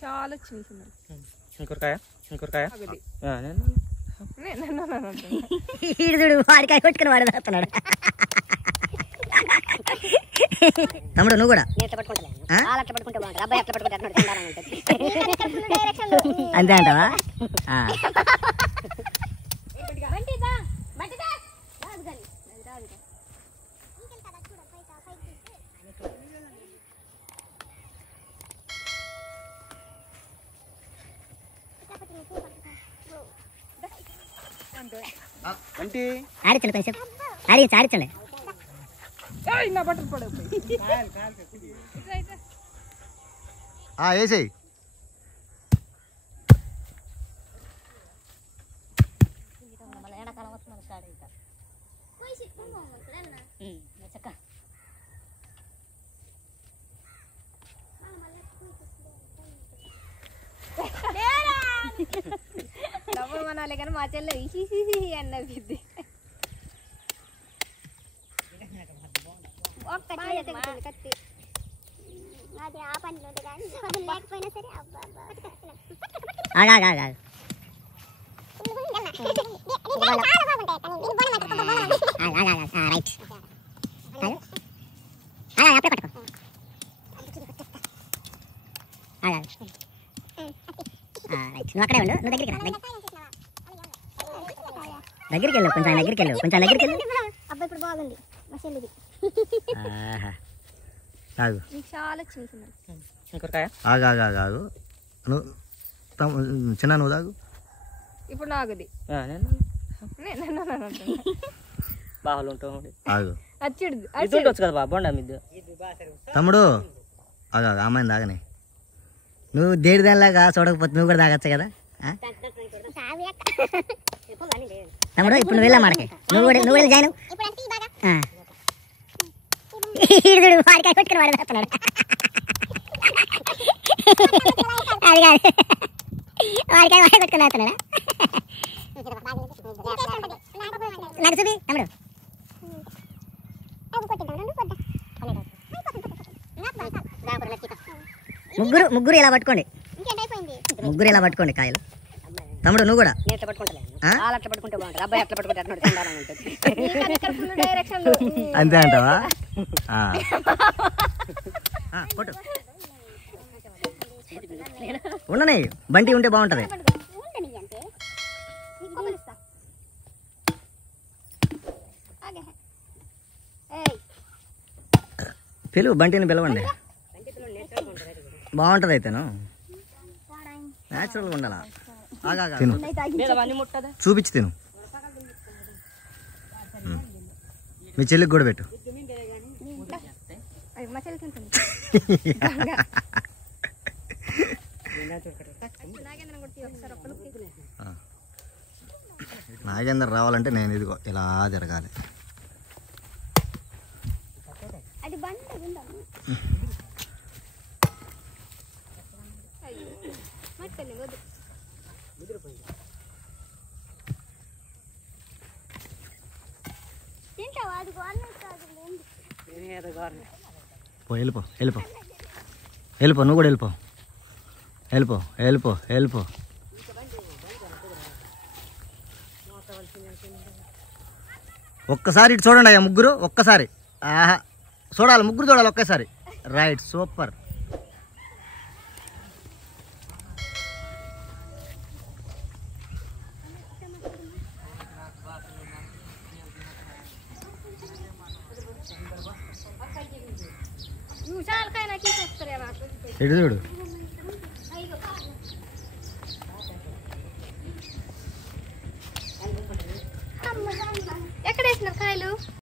చాలా చిన్న చిన్న ఇంకొరకాయ చూడు వాడికాయ కొట్టుకుని వాడు తాగుతున్నాడు. తమ్ముడు నువ్వు కూడా అంతే అంటావా? ఆడించండి కొంచెం ఆడించండి. వేసేయి. డబ్బులు మనాలి కానీ మా చెల్లె అన్నది కత్తి అది ఆ పనిలో లేకపోయినా సరే నువ్వు అక్కడే ఉండు, నువ్వు దగ్గరికి వెళ్ళు, కొంచెం దగ్గరికి వెళ్ళు. అబ్బా ఇప్పుడు బాగుంది మా చెల్లిది. చాలా చిన్న చిన్న ఆగు నువ్వు చిన్న నువ్వు తాగు. ఇప్పుడు నాకుది బాగా ఉంటావు కదా బాగుండ మీద తమ్ముడు. అమ్మాయిని తాగనే. నువ్వు దేడి దానిలాగా చూడకపోతే నువ్వు కూడా తాగచ్చు కదా తమ్ముడు. ఇప్పుడు నువ్వు వెళ్ళా మనకి, నువ్వు వెళ్ళి జాయిన్. చూడు వాడికాయ కొట్టుకుని వాడు తాగుతున్నాడు. అది కాదు, వాడికాయ కొట్టుకుని తాగుతున్నాడా? నాకు చూపి తమ్ముడు. ముగ్గురు ఇలా పట్టుకోండి, కాయలు. తమ్ముడు నువ్వు కూడా అంతే అంటావా? ఉండని బంటి ఉంటే బాగుంటది. బంటిని పిలవండి, బాగుంటది. అయితేను న్యాచురల్గా ఉండాలా. తిను, చూపించి తిను. మీ చెల్లికి కూడా పెట్టు. నాగేంద్ర రావాలంటే నేను ఇదిగో ఇలా జరగాలి. వెళ్ళిపో నువ్వు కూడా వెళ్ళిపో. ఒక్కసారి ఇటు చూడండి అయ్యా ముగ్గురు, ఒక్కసారి. ఆహా చూడాలి, ముగ్గురు చూడాలి ఒక్కసారి. Right, super. ఇటు చూడు.